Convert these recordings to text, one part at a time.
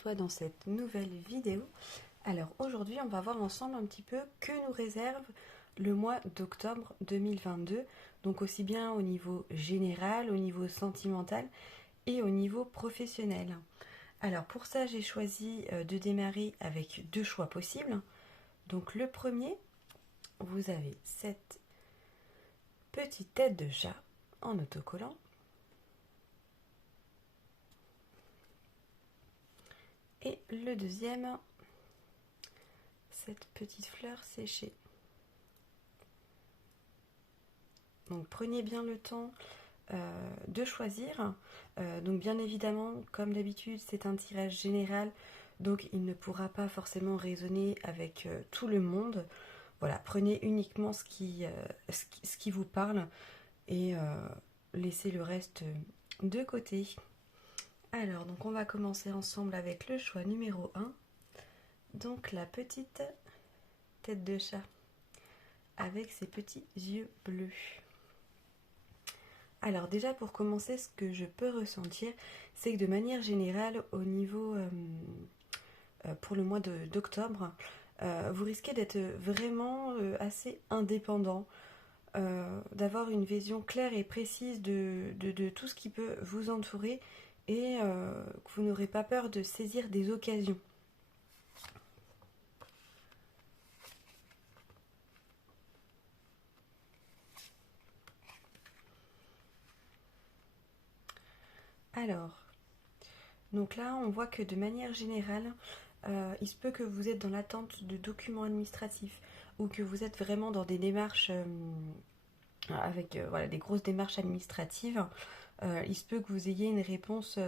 toi dans cette nouvelle vidéo. Alors aujourd'hui on va voir ensemble un petit peu que nous réserve le mois d'octobre 2022, donc aussi bien au niveau général, au niveau sentimental et au niveau professionnel. Alors pour ça j'ai choisi de démarrer avec deux choix possibles. Donc le premier, vous avez cette petite tête de chat en autocollant. Et le deuxième, cette petite fleur séchée. Donc prenez bien le temps de choisir. Donc bien évidemment, comme d'habitude, c'est un tirage général, donc il ne pourra pas forcément résonner avec tout le monde. Voilà, prenez uniquement ce qui vous parle et laissez le reste de côté. Alors, donc on va commencer ensemble avec le choix numéro 1. Donc la petite tête de chat avec ses petits yeux bleus. Alors déjà pour commencer, ce que je peux ressentir, c'est que de manière générale, au niveau pour le mois d'octobre, vous risquez d'être vraiment assez indépendant, d'avoir une vision claire et précise de tout ce qui peut vous entourer et que vous n'aurez pas peur de saisir des occasions. Alors, donc là, on voit que de manière générale, il se peut que vous êtes dans l'attente de documents administratifs ou que vous êtes vraiment dans des démarches avec voilà, des grosses démarches administratives. Il se peut que vous ayez une réponse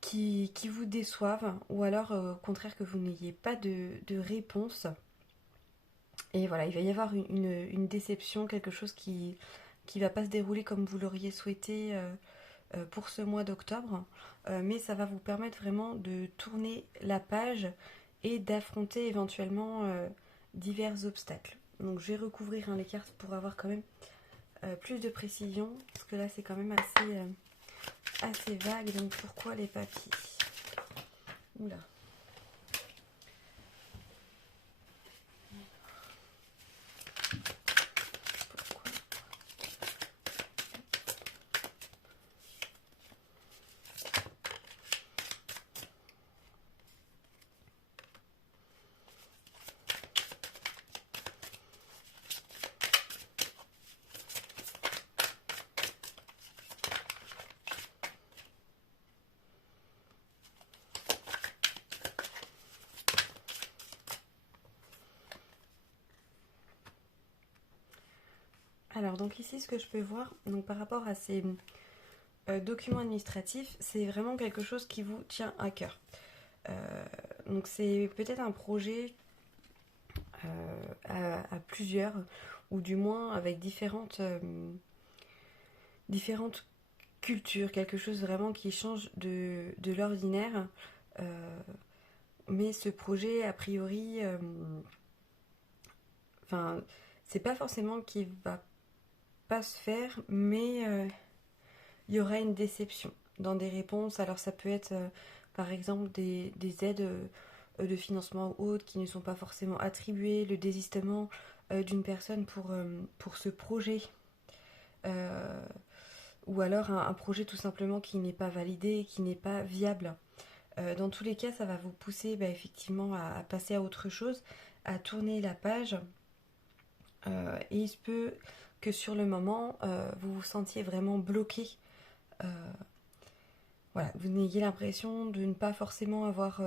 qui vous déçoive ou alors au contraire que vous n'ayez pas de réponse. Et voilà, il va y avoir une déception, quelque chose qui va pas se dérouler comme vous l'auriez souhaité pour ce mois d'octobre, mais ça va vous permettre vraiment de tourner la page et d'affronter éventuellement divers obstacles. Donc je vais recouvrir les cartes pour avoir quand même plus de précision, parce que là c'est quand même assez vague. Donc pourquoi les papiers? Oula. Alors donc ici ce que je peux voir, donc par rapport à ces documents administratifs, c'est vraiment quelque chose qui vous tient à cœur. Donc c'est peut-être un projet à plusieurs, ou du moins avec différentes cultures, quelque chose vraiment qui change de l'ordinaire. Mais ce projet, a priori, c'est pas forcément qu'il va pas se faire, mais il y aura une déception dans des réponses. Alors ça peut être par exemple des aides de financement ou autres qui ne sont pas forcément attribuées, le désistement d'une personne pour ce projet, ou alors un projet tout simplement qui n'est pas validé, qui n'est pas viable. Dans tous les cas, ça va vous pousser effectivement à passer à autre chose, à tourner la page. Et il se peut que sur le moment, vous vous sentiez vraiment bloqué. Voilà, vous n'ayez l'impression de ne pas forcément avoir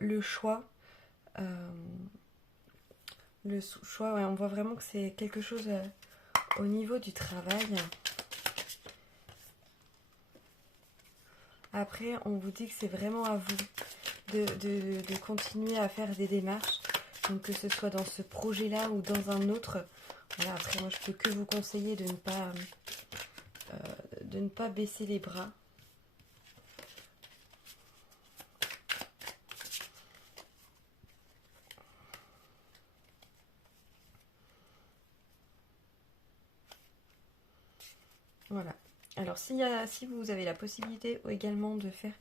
le choix. Le choix, ouais, on voit vraiment que c'est quelque chose au niveau du travail. Après, on vous dit que c'est vraiment à vous de continuer à faire des démarches. Donc que ce soit dans ce projet-là ou dans un autre. Voilà, après, moi, je peux que vous conseiller de ne pas baisser les bras. Voilà. Alors, si vous avez la possibilité également de faire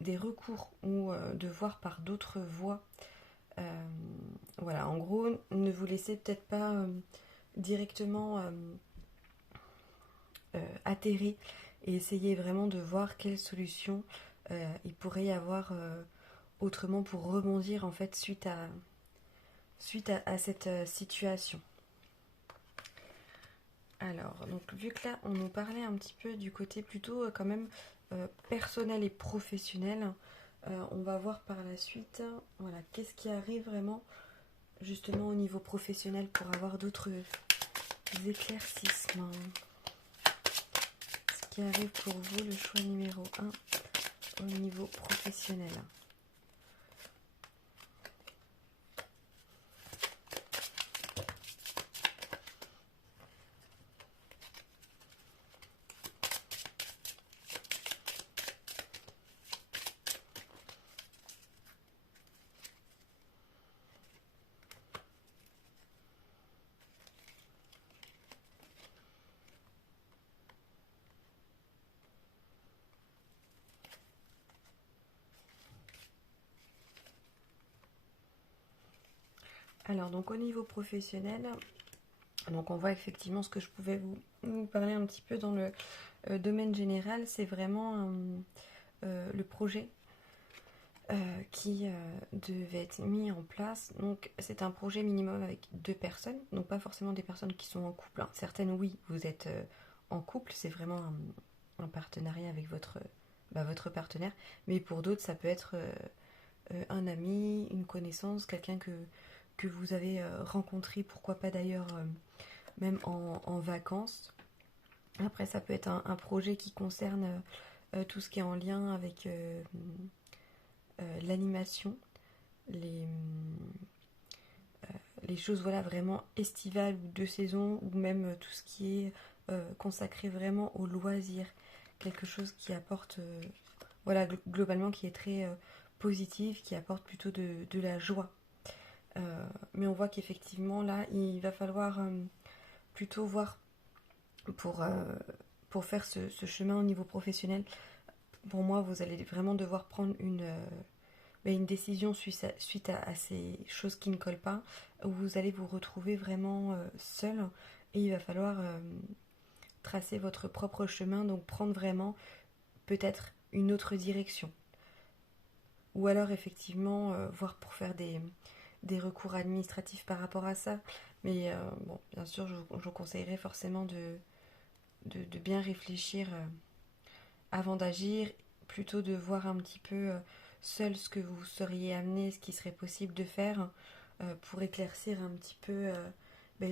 des recours ou de voir par d'autres voies. Voilà, en gros, ne vous laissez peut-être pas directement atterrer et essayez vraiment de voir quelle solution il pourrait y avoir autrement pour rebondir en fait suite à cette situation. Alors, donc vu que là on nous parlait un petit peu du côté plutôt quand même personnel et professionnel, on va voir par la suite, voilà, qu'est-ce qui arrive vraiment justement au niveau professionnel pour avoir d'autres éclaircissements. Ce qui arrive pour vous, le choix numéro 1 au niveau professionnel. Alors, donc au niveau professionnel, donc on voit effectivement ce que je pouvais vous parler un petit peu dans le domaine général, c'est vraiment le projet qui devait être mis en place. Donc c'est un projet minimum avec 2 personnes, donc pas forcément des personnes qui sont en couple, hein. Certaines oui, vous êtes en couple, c'est vraiment un partenariat avec votre partenaire, mais pour d'autres ça peut être un ami, une connaissance, quelqu'un que vous avez rencontré, pourquoi pas d'ailleurs même en vacances. Après ça peut être un projet qui concerne tout ce qui est en lien avec l'animation, les choses voilà, vraiment estivales ou de saison, ou même tout ce qui est consacré vraiment au loisir. Quelque chose qui apporte, voilà, globalement qui est très positif, qui apporte plutôt de la joie. Mais on voit qu'effectivement là, il va falloir plutôt voir pour faire ce chemin au niveau professionnel. Pour moi, vous allez vraiment devoir prendre une décision suite à ces choses qui ne collent pas, où vous allez vous retrouver vraiment seul et il va falloir tracer votre propre chemin, donc prendre vraiment peut-être une autre direction. Ou alors effectivement voir pour faire des recours administratifs par rapport à ça. Mais bon, bien sûr, je vous conseillerais forcément de bien réfléchir avant d'agir, plutôt de voir un petit peu seul ce que vous seriez amené, ce qui serait possible de faire pour éclaircir un petit peu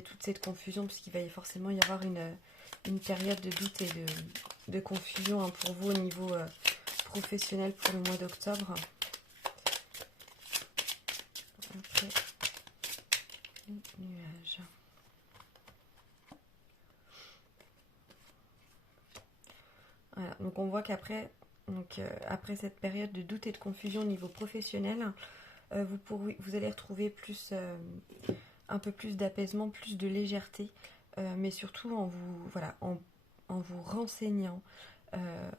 toute cette confusion, puisqu'il va forcément y avoir une période de doute et de confusion hein, pour vous au niveau professionnel pour le mois d'octobre. Après, les nuages. Voilà, donc on voit qu'après après cette période de doute et de confusion au niveau professionnel, vous allez retrouver un peu plus d'apaisement, plus de légèreté, mais surtout en vous renseignant,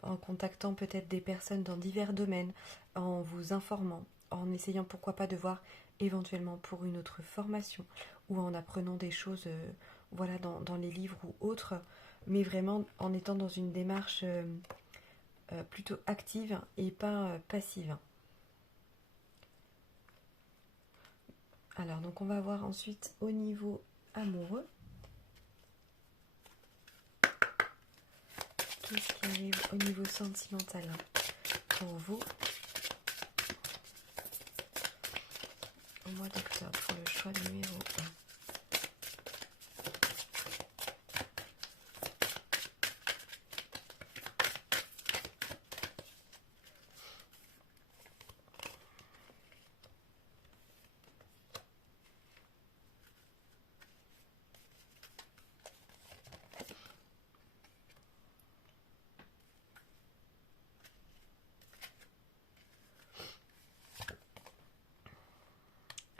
en contactant peut-être des personnes dans divers domaines, en vous informant, en essayant pourquoi pas de voir éventuellement pour une autre formation ou en apprenant des choses dans les livres ou autres, mais vraiment en étant dans une démarche plutôt active et pas passive. Alors, donc on va voir ensuite au niveau amoureux. Tout ce qui arrive au niveau sentimental pour vous au mois d'octobre pour le choix numéro 1.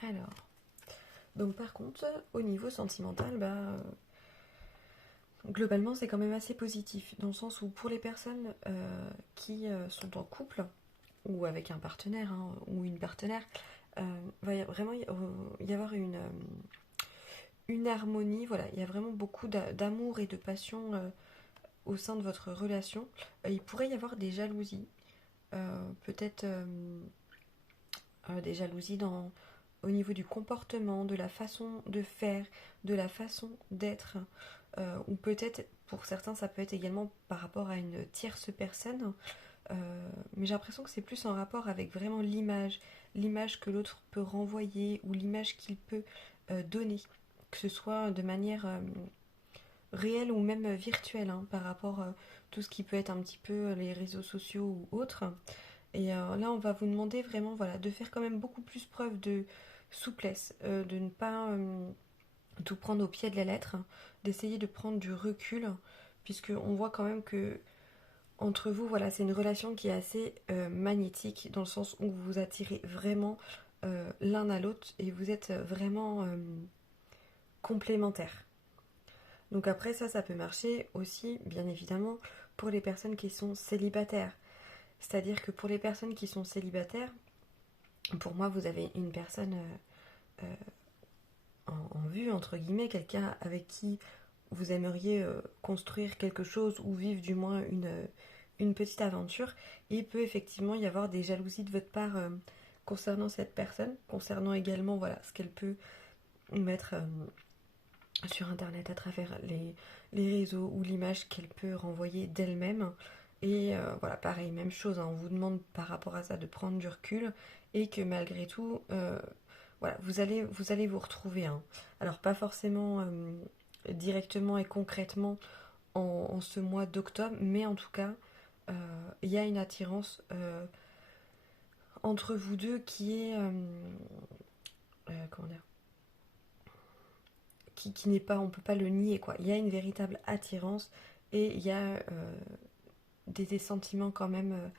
Alors, donc par contre, au niveau sentimental, globalement c'est quand même assez positif, dans le sens où pour les personnes qui sont en couple, ou avec un partenaire hein, ou une partenaire, vraiment y avoir une harmonie, voilà, il y a vraiment beaucoup d'amour et de passion au sein de votre relation. Il pourrait y avoir des jalousies, peut-être des jalousies au niveau du comportement, de la façon de faire, de la façon d'être, ou peut-être pour certains ça peut être également par rapport à une tierce personne, mais j'ai l'impression que c'est plus en rapport avec vraiment l'image que l'autre peut renvoyer ou l'image qu'il peut donner, que ce soit de manière réelle ou même virtuelle, hein, par rapport à tout ce qui peut être un petit peu les réseaux sociaux ou autres. Et là, on va vous demander vraiment voilà, de faire quand même beaucoup plus preuve de souplesse, de ne pas tout prendre au pied de la lettre, d'essayer de prendre du recul, puisque on voit quand même que entre vous, voilà, c'est une relation qui est assez magnétique, dans le sens où vous vous attirez vraiment l'un à l'autre et vous êtes vraiment complémentaires. Donc après ça peut marcher aussi, bien évidemment, pour les personnes qui sont célibataires. C'est-à-dire que pour les personnes qui sont célibataires, pour moi, vous avez une personne en vue, entre guillemets, quelqu'un avec qui vous aimeriez construire quelque chose ou vivre du moins une petite aventure. Et il peut effectivement y avoir des jalousies de votre part concernant cette personne, concernant également voilà, ce qu'elle peut mettre sur internet à travers les réseaux ou l'image qu'elle peut renvoyer d'elle-même. Et voilà, pareil, même chose, hein, on vous demande par rapport à ça de prendre du recul et que malgré tout, voilà, vous allez vous retrouver. Hein. Alors pas forcément directement et concrètement en ce mois d'octobre, mais en tout cas, il y a une attirance entre vous deux qui est, comment dire, qui n'est pas, on peut pas le nier quoi. Il y a une véritable attirance et il y a des sentiments quand même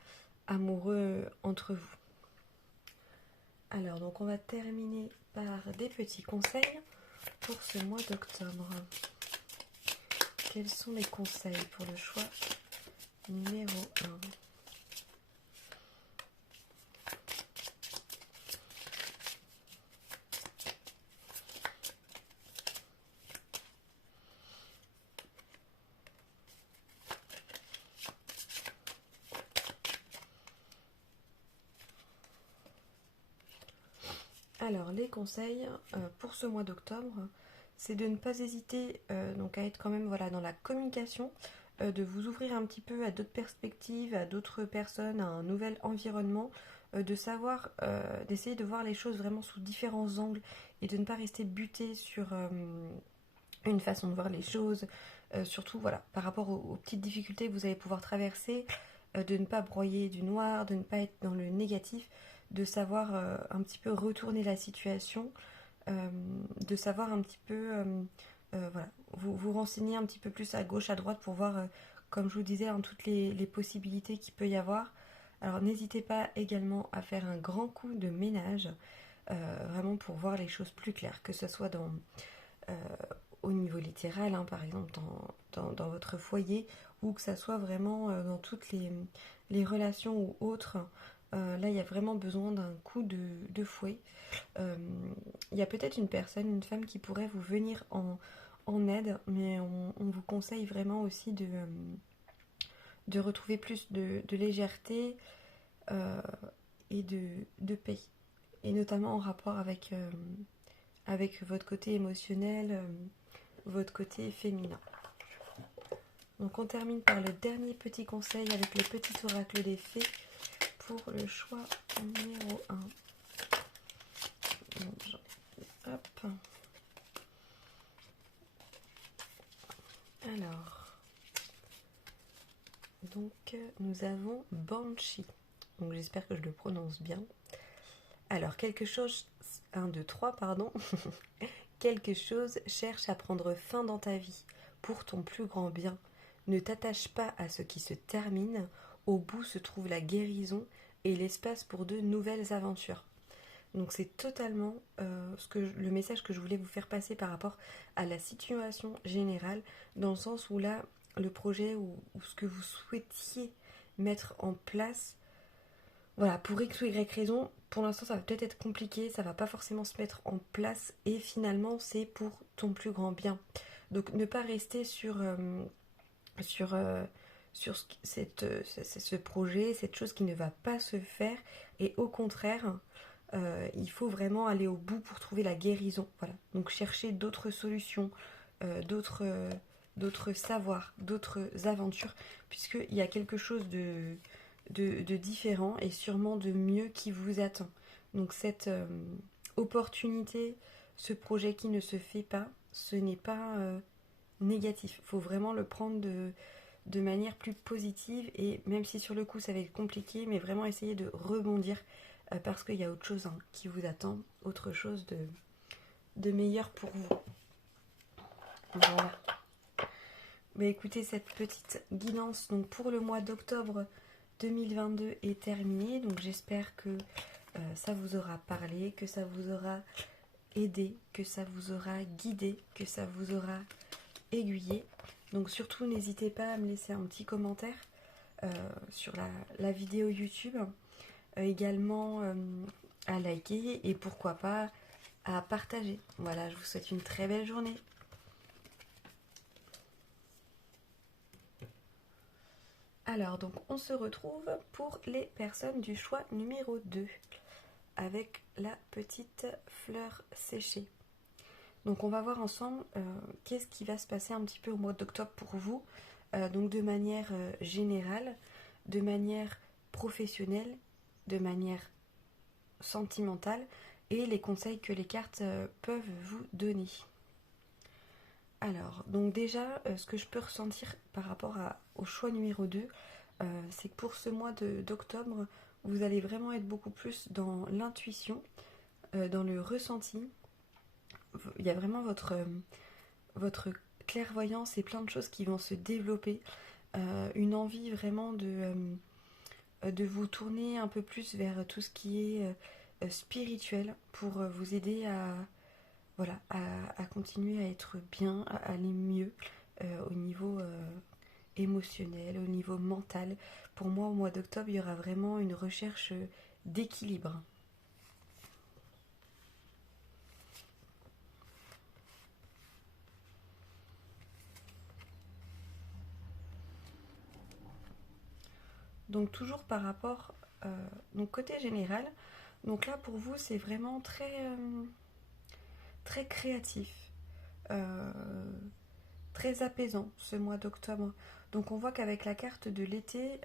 amoureux entre vous. Alors donc on va terminer par des petits conseils pour ce mois d'octobre. Quels sont les conseils pour le choix numéro 1? Alors les conseils pour ce mois d'octobre, c'est de ne pas hésiter donc à être quand même voilà, dans la communication, de vous ouvrir un petit peu à d'autres perspectives, à d'autres personnes, à un nouvel environnement, de savoir, d'essayer de voir les choses vraiment sous différents angles et de ne pas rester buté sur une façon de voir les choses, surtout voilà, par rapport aux petites difficultés que vous allez pouvoir traverser, de ne pas broyer du noir, de ne pas être dans le négatif, de savoir un petit peu retourner la situation, de savoir un petit peu, voilà, vous renseigner un petit peu plus à gauche, à droite pour voir, comme je vous disais, hein, toutes les possibilités qu'il peut y avoir. Alors n'hésitez pas également à faire un grand coup de ménage, vraiment pour voir les choses plus claires, que ce soit euh, au niveau littéral, hein, par exemple dans votre foyer, ou que ça soit vraiment dans toutes les relations ou autres. Là, il y a vraiment besoin d'un coup de fouet. Il y a peut-être une personne, une femme qui pourrait vous venir en aide, mais on vous conseille vraiment aussi de retrouver plus de légèreté et de paix. Et notamment en rapport avec votre côté émotionnel, votre côté féminin. Donc on termine par le dernier petit conseil avec le petit oracle des fées pour le choix numéro 1. Hop. Alors, donc nous avons Banshee. Donc j'espère que je le prononce bien. Alors quelque chose, 1, 2, 3, pardon. Quelque chose cherche à prendre fin dans ta vie pour ton plus grand bien. Ne t'attache pas à ce qui se termine. Au bout se trouve la guérison et l'espace pour de nouvelles aventures. Donc c'est totalement le message que je voulais vous faire passer par rapport à la situation générale, dans le sens où là, le projet ou ce que vous souhaitiez mettre en place, Voilà, pour X ou Y raison, pour l'instant ça va peut-être être compliqué, ça va pas forcément se mettre en place et finalement c'est pour ton plus grand bien. Donc ne pas rester sur, sur ce projet, cette chose qui ne va pas se faire et au contraire, il faut vraiment aller au bout pour trouver la guérison. Voilà. Donc chercher d'autres solutions, d'autres savoirs, d'autres aventures, puisqu'il y a quelque chose de différent et sûrement de mieux qui vous attend. Donc cette opportunité, ce projet qui ne se fait pas, ce n'est pas négatif. Il faut vraiment le prendre de manière plus positive et même si sur le coup ça va être compliqué, mais vraiment essayer de rebondir parce qu'il y a autre chose qui vous attend, autre chose de meilleur pour vous. Voilà. Mais écoutez, cette petite guidance donc pour le mois d'octobre 2022 est terminée. Donc j'espère que ça vous aura parlé, que ça vous aura aidé, que ça vous aura guidé, que ça vous aura aiguillé. Donc surtout n'hésitez pas à me laisser un petit commentaire sur la vidéo YouTube. Également à liker et pourquoi pas à partager. Voilà, je vous souhaite une très belle journée. Alors, donc, on se retrouve pour les personnes du choix numéro 2 avec la petite fleur séchée. Donc, on va voir ensemble qu'est-ce qui va se passer un petit peu au mois d'octobre pour vous, donc de manière générale, de manière professionnelle, de manière sentimentale et les conseils que les cartes peuvent vous donner. Alors, donc déjà, ce que je peux ressentir par rapport au choix numéro 2, c'est que pour ce mois d'octobre, vous allez vraiment être beaucoup plus dans l'intuition, dans le ressenti. Il y a vraiment votre clairvoyance et plein de choses qui vont se développer. Une envie vraiment de vous tourner un peu plus vers tout ce qui est spirituel pour vous aider voilà, à continuer à être bien, à aller mieux au niveau émotionnel, au niveau mental. Pour moi, au mois d'octobre, il y aura vraiment une recherche d'équilibre. Donc toujours par rapport, donc côté général, donc là pour vous c'est vraiment très créatif, euh, très apaisant ce mois d'octobre. Donc on voit qu'avec la carte de l'été,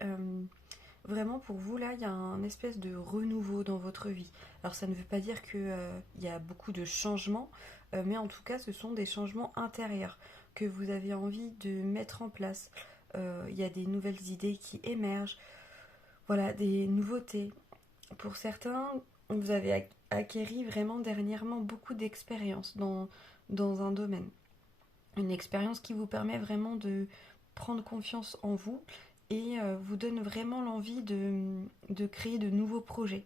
vraiment pour vous là, il y a un espèce de renouveau dans votre vie. Alors ça ne veut pas dire qu'il y a beaucoup de changements, mais en tout cas ce sont des changements intérieurs que vous avez envie de mettre en place. Il y a des nouvelles idées qui émergent, voilà, des nouveautés. Pour certains, vous avez acquéri vraiment dernièrement beaucoup d'expérience dans un domaine. Une expérience qui vous permet vraiment de prendre confiance en vous et vous donne vraiment l'envie de créer de nouveaux projets.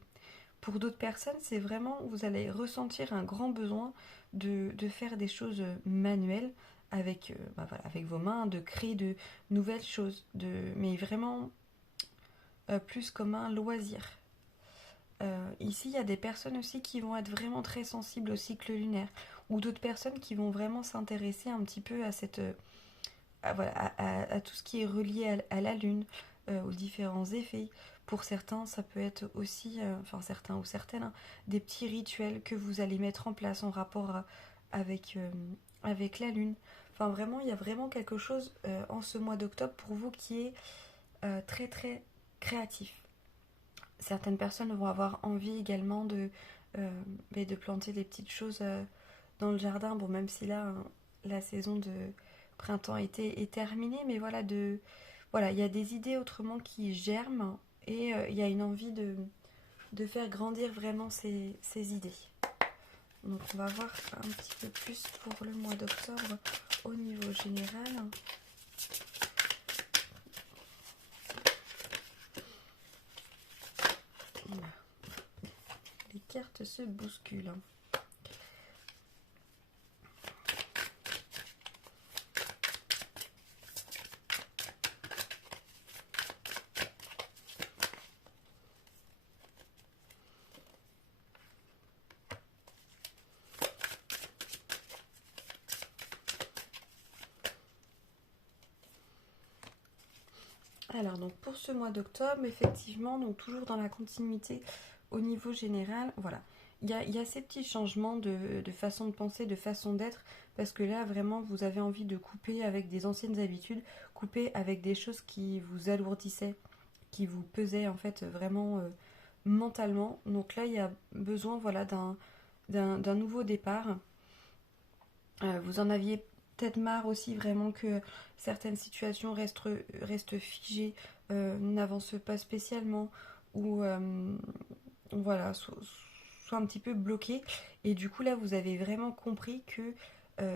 Pour d'autres personnes, c'est vraiment, vous allez ressentir un grand besoin de faire des choses manuelles avec, voilà, avec vos mains, de créer de nouvelles choses, mais vraiment plus comme un loisir. Ici, il y a des personnes aussi qui vont être vraiment très sensibles au cycle lunaire, ou d'autres personnes qui vont vraiment s'intéresser un petit peu à voilà, à tout ce qui est relié à la lune, aux différents effets. Pour certains, ça peut être aussi, enfin certains ou certaines, hein, des petits rituels que vous allez mettre en place en rapport avec la lune. Enfin vraiment, il y a vraiment quelque chose en ce mois d'octobre pour vous qui est très très créatif. Certaines personnes vont avoir envie également de planter des petites choses dans le jardin. Bon, même si là, hein, la saison de printemps-été est terminée, mais voilà, il y a des idées autrement qui germent et il y a une envie de faire grandir vraiment ces idées. Donc on va voir un petit peu plus pour le mois d'octobre au niveau général. Les cartes se bousculent. Alors, donc pour ce mois d'octobre, effectivement, donc toujours dans la continuité au niveau général, voilà. Il y a ces petits changements de façon de penser, de façon d'être, parce que là, vraiment, vous avez envie de couper avec des anciennes habitudes, couper avec des choses qui vous alourdissaient, qui vous pesaient en fait vraiment mentalement. Donc là, il y a besoin, voilà, d'un nouveau départ. Vous en aviez peut-être marre aussi vraiment que certaines situations restent figées, n'avancent pas spécialement ou voilà, soient un petit peu bloquées. Et du coup là vous avez vraiment compris que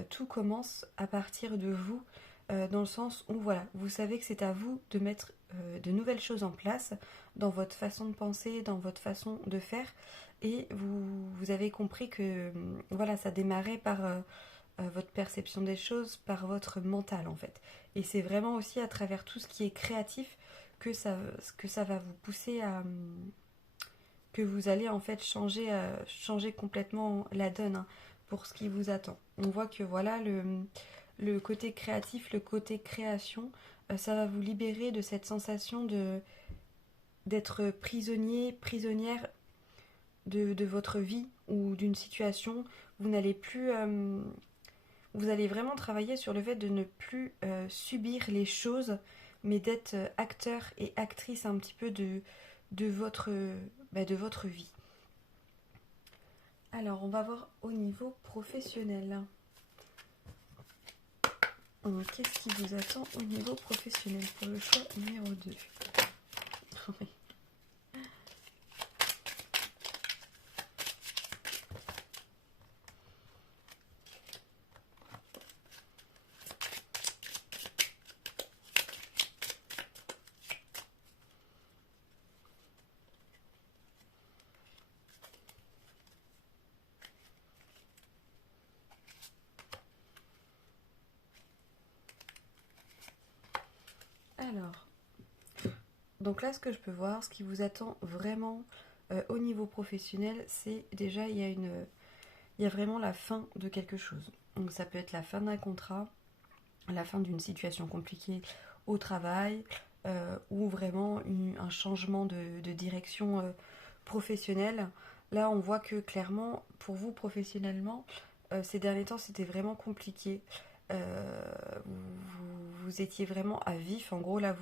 tout commence à partir de vous, dans le sens où voilà, vous savez que c'est à vous de mettre de nouvelles choses en place dans votre façon de penser, dans votre façon de faire. Et vous avez compris que voilà, ça démarrait par votre perception des choses, par votre mental en fait. Et c'est vraiment aussi à travers tout ce qui est créatif que ça va vous pousser à que vous allez en fait changer complètement la donne, hein, pour ce qui vous attend. On voit que voilà le côté créatif, le côté création, ça va vous libérer de cette sensation d'être prisonnier, prisonnière de votre vie ou d'une situation. Vous n'allez plus vous allez vraiment travailler sur le fait de ne plus subir les choses, mais d'être acteur et actrice un petit peu de votre, de votre vie. Alors, on va voir au niveau professionnel. Qu'est-ce qui vous attend au niveau professionnel pour le choix numéro 2? Oui. Alors, donc là, ce que je peux voir, ce qui vous attend vraiment au niveau professionnel, c'est déjà, il y a vraiment la fin de quelque chose. Donc ça peut être la fin d'un contrat, la fin d'une situation compliquée au travail, ou vraiment un changement de direction professionnelle. Là, on voit que clairement, pour vous professionnellement, ces derniers temps, c'était vraiment compliqué. Vous étiez vraiment à vif. En gros, là,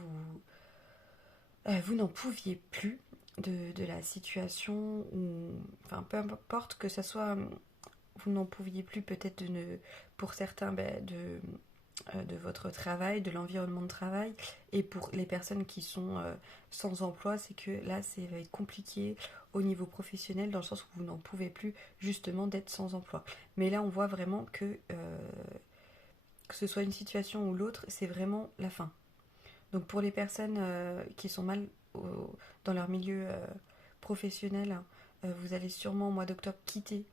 vous n'en pouviez plus de la situation, ou, enfin, peu importe que ça soit, vous n'en pouviez plus peut-être pour certains, de votre travail, de l'environnement de travail. Et pour les personnes qui sont sans emploi, c'est que là, ça va être compliqué au niveau professionnel, dans le sens où vous n'en pouvez plus justement d'être sans emploi. Mais là, on voit vraiment que ce soit une situation ou l'autre, c'est vraiment la fin. Donc pour les personnes qui sont mal dans leur milieu professionnel, vous allez sûrement au mois d'octobre quitter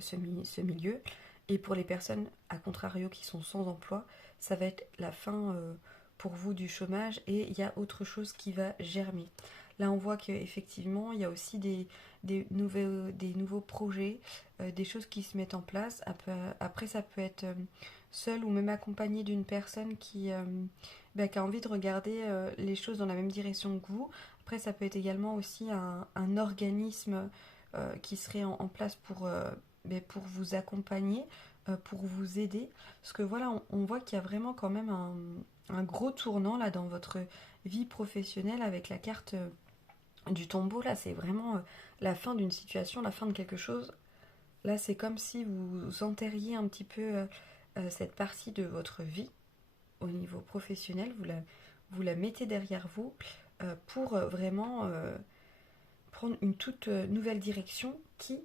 ce milieu. Et pour les personnes, à contrario, qui sont sans emploi, ça va être la fin pour vous du chômage, et il y a autre chose qui va germer. Là, on voit qu'effectivement, il y a aussi des nouveaux projets, des choses qui se mettent en place. Après, ça peut être seul ou même accompagné d'une personne qui a envie de regarder les choses dans la même direction que vous. Après, ça peut être également aussi un organisme qui serait en place pour vous accompagner, pour vous aider. Parce que voilà, on voit qu'il y a vraiment quand même un gros tournant là dans votre vie professionnelle avec la carte du tombeau. Là, c'est vraiment la fin d'une situation, la fin de quelque chose. Là, c'est comme si vous enterriez un petit peu cette partie de votre vie au niveau professionnel. Vous la mettez derrière vous pour vraiment prendre une toute nouvelle direction qui,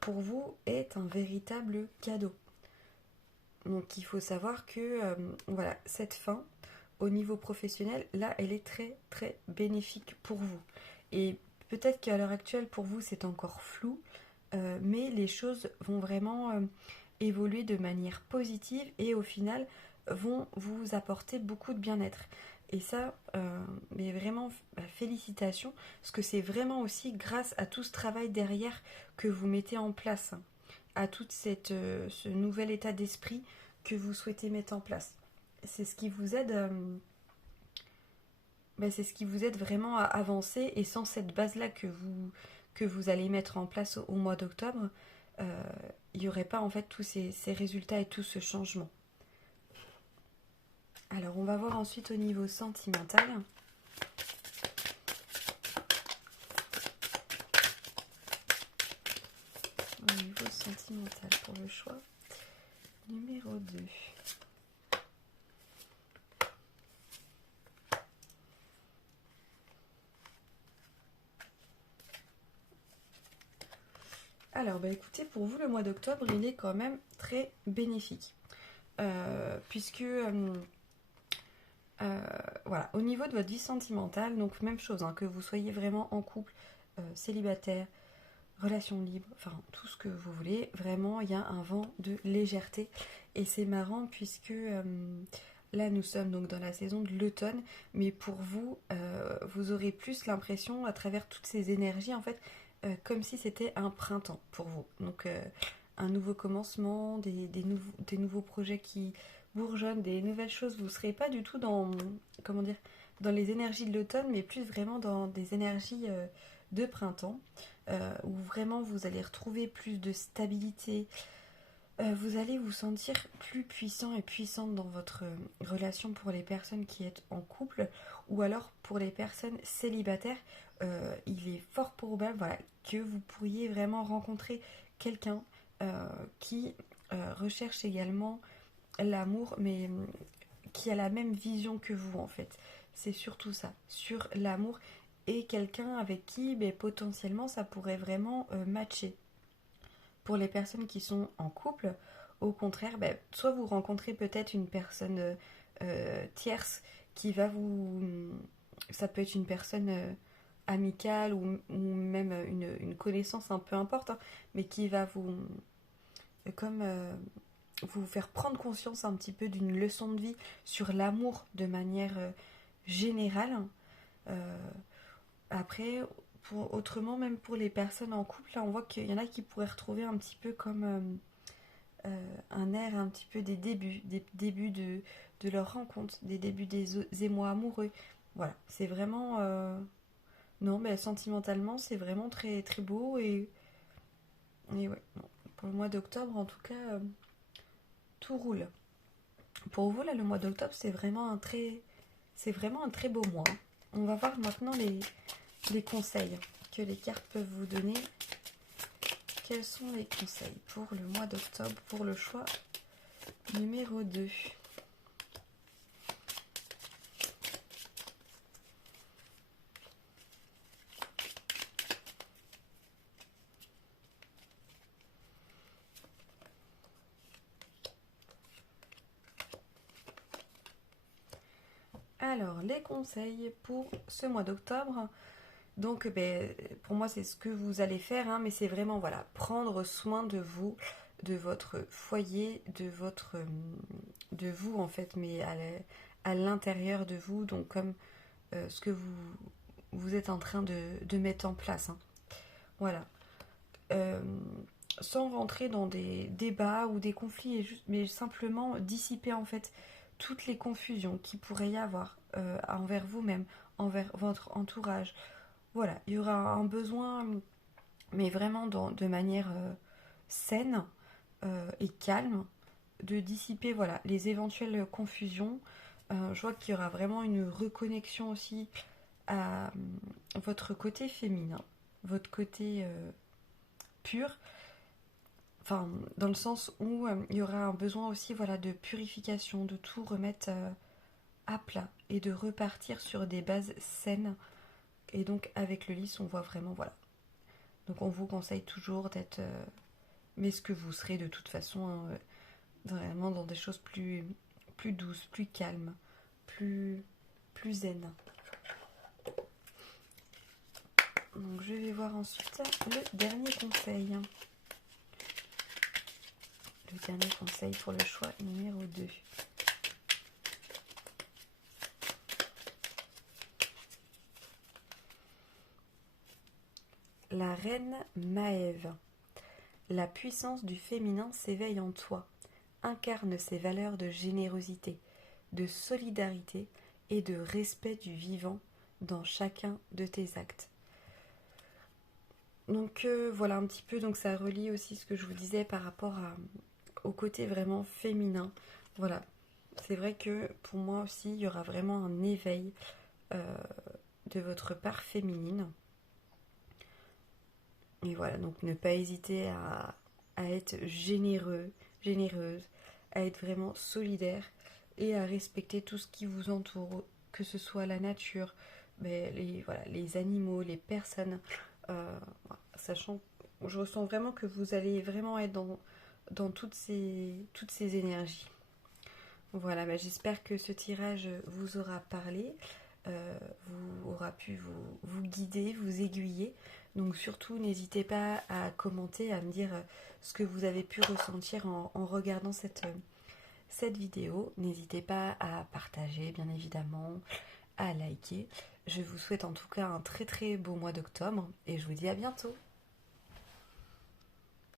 pour vous, est un véritable cadeau. Donc il faut savoir que voilà, cette fin, au niveau professionnel, là, elle est très très bénéfique pour vous. Et peut-être qu'à l'heure actuelle, pour vous, c'est encore flou, mais les choses vont vraiment évoluer de manière positive et au final vont vous apporter beaucoup de bien-être. Et ça, mais vraiment, félicitations, parce que c'est vraiment aussi grâce à tout ce travail derrière que vous mettez en place, à tout ce nouvel état d'esprit que vous souhaitez mettre en place. C'est ce qui vous aide bah, c'est ce qui vous aide vraiment à avancer. Et sans cette base-là que vous allez mettre en place au mois d'octobre, euh, il n'y aurait pas en fait tous ces résultats et tout ce changement. Alors on va voir ensuite au niveau sentimental. Au niveau sentimental pour le choix numéro 2. Alors, bah écoutez, pour vous, le mois d'octobre, il est quand même très bénéfique. Puisque, voilà, au niveau de votre vie sentimentale, donc même chose, hein, que vous soyez vraiment en couple, célibataire, relation libre, enfin tout ce que vous voulez, vraiment, il y a un vent de légèreté. Et c'est marrant puisque là, nous sommes donc dans la saison de l'automne, mais pour vous, vous aurez plus l'impression, à travers toutes ces énergies, en fait, comme si c'était un printemps pour vous. Donc, un nouveau commencement, des nouveaux projets qui bourgeonnent, des nouvelles choses. Vous ne serez pas du tout dans, comment dire, dans les énergies de l'automne, mais plus vraiment dans des énergies de printemps, où vraiment vous allez retrouver plus de stabilité. Vous allez vous sentir plus puissant et puissante dans votre relation pour les personnes qui êtes en couple, ou alors pour les personnes célibataires. Il est fort probable, voilà, que vous pourriez vraiment rencontrer quelqu'un qui recherche également l'amour, mais qui a la même vision que vous en fait. C'est surtout ça, sur l'amour, et quelqu'un avec qui potentiellement ça pourrait vraiment matcher. Pour les personnes qui sont en couple, au contraire, soit vous rencontrez peut-être une personne tierce qui va vous... Ça peut être une personne amicale ou même une connaissance, un peu importe, hein, mais qui va vous... comme vous faire prendre conscience un petit peu d'une leçon de vie sur l'amour de manière générale. Euh, Après, autrement, même pour les personnes en couple, là, on voit qu'il y en a qui pourraient retrouver un petit peu comme un air un petit peu des débuts de leur rencontre, des débuts des émois amoureux. Voilà, c'est vraiment... non, mais sentimentalement, c'est vraiment très, très beau. Et ouais, non. Pour le mois d'octobre, en tout cas, tout roule. Pour vous, là, le mois d'octobre, c'est vraiment un très beau mois. On va voir maintenant les conseils que les cartes peuvent vous donner. Quels sont les conseils pour le mois d'octobre, pour le choix numéro 2? Alors, les conseils pour ce mois d'octobre. Donc, pour moi, c'est ce que vous allez faire, hein, mais c'est vraiment, voilà, prendre soin de vous, de votre foyer, de vous, en fait, mais à l'intérieur de vous, donc comme ce que vous êtes en train de mettre en place, hein. Voilà. Euh, Sans rentrer dans des débats ou des conflits, mais simplement dissiper, en fait, toutes les confusions qui pourrait y avoir envers vous-même, envers votre entourage. Voilà, il y aura un besoin, mais vraiment de manière saine et calme, de dissiper voilà, les éventuelles confusions. Je vois qu'il y aura vraiment une reconnexion aussi à votre côté féminin, votre côté pur, enfin, dans le sens où il y aura un besoin aussi voilà, de purification, de tout remettre à plat et de repartir sur des bases saines. Et donc avec le lys, on voit vraiment, voilà. Donc on vous conseille toujours d'être, mais ce que vous serez de toute façon, hein, vraiment dans des choses plus douces, plus calmes, plus zen. Donc je vais voir ensuite le dernier conseil. Le dernier conseil pour le choix numéro 2. La reine Maève. La puissance du féminin s'éveille en toi, incarne ses valeurs de générosité, de solidarité et de respect du vivant dans chacun de tes actes. Donc voilà un petit peu, donc ça relie aussi ce que je vous disais par rapport au côté vraiment féminin. Voilà, c'est vrai que pour moi aussi, il y aura vraiment un éveil euh, de votre part féminine. Et voilà, donc ne pas hésiter à être généreuse, à être vraiment solidaire et à respecter tout ce qui vous entoure, que ce soit la nature, mais les animaux, les personnes. Sachant, je ressens vraiment que vous allez vraiment être dans toutes ces énergies. Voilà, j'espère que ce tirage vous aura parlé, vous aura pu vous guider, vous aiguiller. Donc surtout, n'hésitez pas à commenter, à me dire ce que vous avez pu ressentir en regardant cette vidéo. N'hésitez pas à partager, bien évidemment, à liker. Je vous souhaite en tout cas un très très beau mois d'octobre et je vous dis à bientôt.